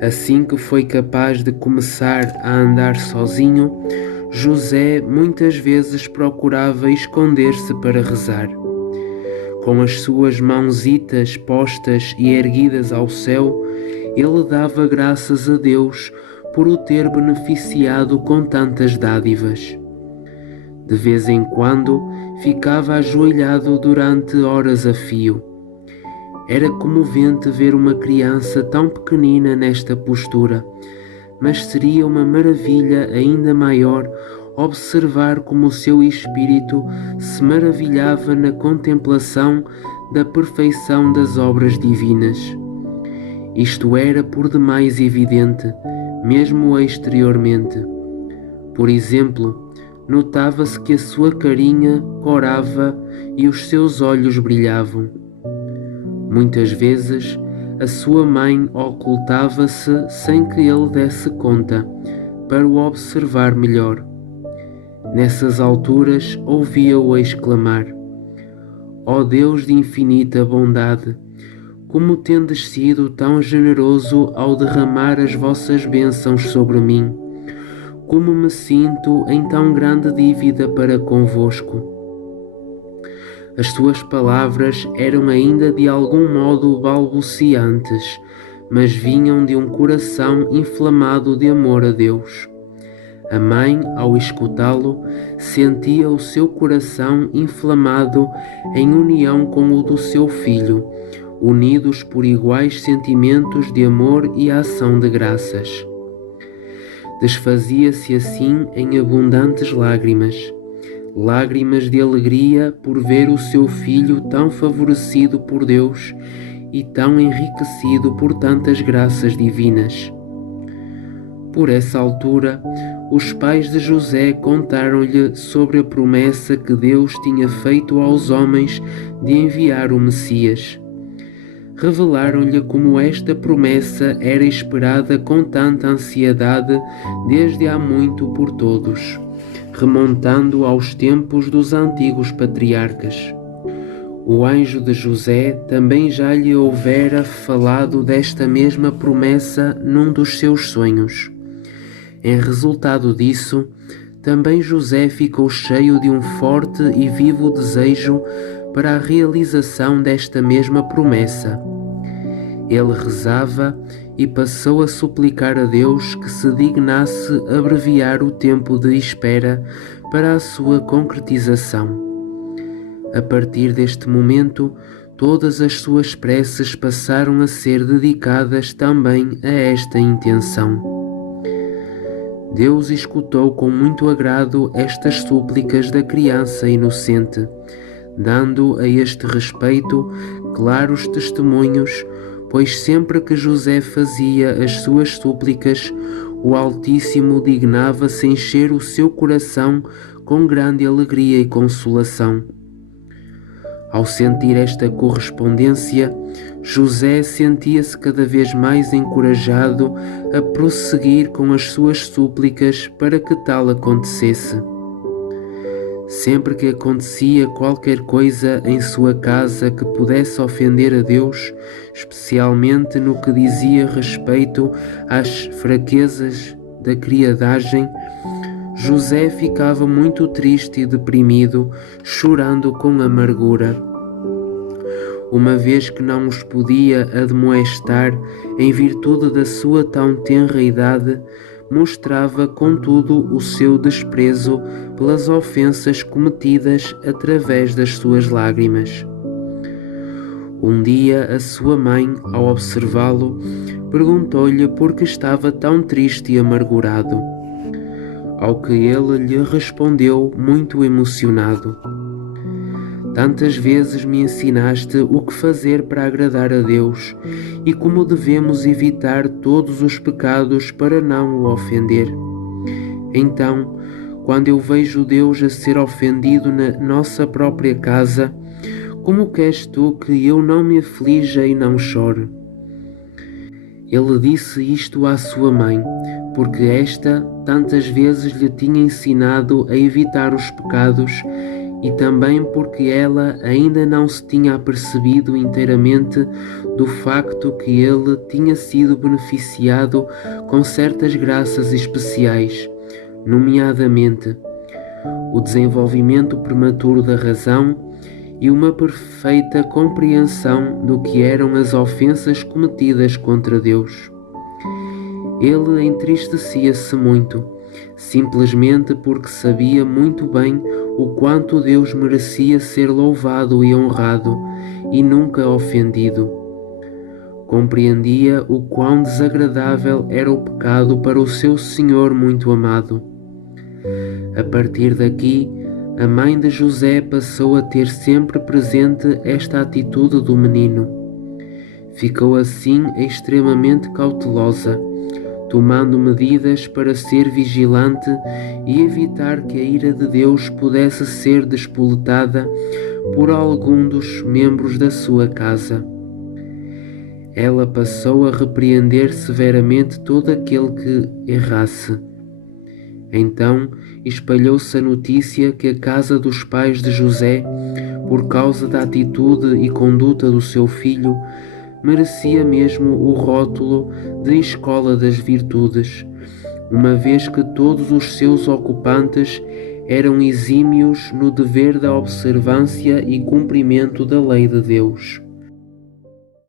Assim que foi capaz de começar a andar sozinho, José muitas vezes procurava esconder-se para rezar. Com as suas mãozitas postas e erguidas ao céu, ele dava graças a Deus por o ter beneficiado com tantas dádivas. De vez em quando, ficava ajoelhado durante horas a fio. Era comovente ver uma criança tão pequenina nesta postura, mas seria uma maravilha ainda maior observar como o seu espírito se maravilhava na contemplação da perfeição das obras divinas. Isto era por demais evidente, mesmo exteriormente. Por exemplo, notava-se que a sua carinha corava e os seus olhos brilhavam. Muitas vezes, a sua mãe ocultava-se sem que ele desse conta, para o observar melhor. Nessas alturas, ouvia-o exclamar: Ó Deus de infinita bondade, como tendes sido tão generoso ao derramar as vossas bênçãos sobre mim, como me sinto em tão grande dívida para convosco. As suas palavras eram ainda de algum modo balbuciantes, mas vinham de um coração inflamado de amor a Deus. A mãe, ao escutá-lo, sentia o seu coração inflamado em união com o do seu filho, unidos por iguais sentimentos de amor e ação de graças. Desfazia-se assim em abundantes lágrimas de alegria por ver o seu filho tão favorecido por Deus e tão enriquecido por tantas graças divinas. Por essa altura, os pais de José contaram-lhe sobre a promessa que Deus tinha feito aos homens de enviar o Messias. Revelaram-lhe como esta promessa era esperada com tanta ansiedade desde há muito por todos, remontando aos tempos dos antigos patriarcas. O anjo de José também já lhe houvera falado desta mesma promessa num dos seus sonhos. Em resultado disso, também José ficou cheio de um forte e vivo desejo para a realização desta mesma promessa. Ele rezava e passou a suplicar a Deus que se dignasse abreviar o tempo de espera para a sua concretização. A partir deste momento, todas as suas preces passaram a ser dedicadas também a esta intenção. Deus escutou com muito agrado estas súplicas da criança inocente, dando a este respeito claros testemunhos, pois sempre que José fazia as suas súplicas, o Altíssimo dignava-se encher o seu coração com grande alegria e consolação. Ao sentir esta correspondência, José sentia-se cada vez mais encorajado a prosseguir com as suas súplicas para que tal acontecesse. Sempre que acontecia qualquer coisa em sua casa que pudesse ofender a Deus, especialmente no que dizia respeito às fraquezas da criadagem, José ficava muito triste e deprimido, chorando com amargura. Uma vez que não os podia admoestar em virtude da sua tão tenra idade, mostrava contudo o seu desprezo pelas ofensas cometidas através das suas lágrimas. Um dia a sua mãe, ao observá-lo, perguntou-lhe por que estava tão triste e amargurado, ao que ele lhe respondeu muito emocionado: Tantas vezes me ensinaste o que fazer para agradar a Deus e como devemos evitar todos os pecados para não o ofender. Então, quando eu vejo Deus a ser ofendido na nossa própria casa, como queres tu que eu não me aflija e não chore? Ele disse isto à sua mãe, porque esta tantas vezes lhe tinha ensinado a evitar os pecados e também porque ela ainda não se tinha apercebido inteiramente do facto que ele tinha sido beneficiado com certas graças especiais, nomeadamente o desenvolvimento prematuro da razão e uma perfeita compreensão do que eram as ofensas cometidas contra Deus. Ele entristecia-se muito, simplesmente porque sabia muito bem o quanto Deus merecia ser louvado e honrado e nunca ofendido. Compreendia o quão desagradável era o pecado para o seu Senhor muito amado. A partir daqui, a mãe de José passou a ter sempre presente esta atitude do menino. Ficou assim extremamente cautelosa, tomando medidas para ser vigilante e evitar que a ira de Deus pudesse ser despoletada por algum dos membros da sua casa. Ela passou a repreender severamente todo aquele que errasse. Então espalhou-se a notícia que a casa dos pais de José, por causa da atitude e conduta do seu filho, merecia mesmo o rótulo de Escola das Virtudes, uma vez que todos os seus ocupantes eram exímios no dever da observância e cumprimento da lei de Deus.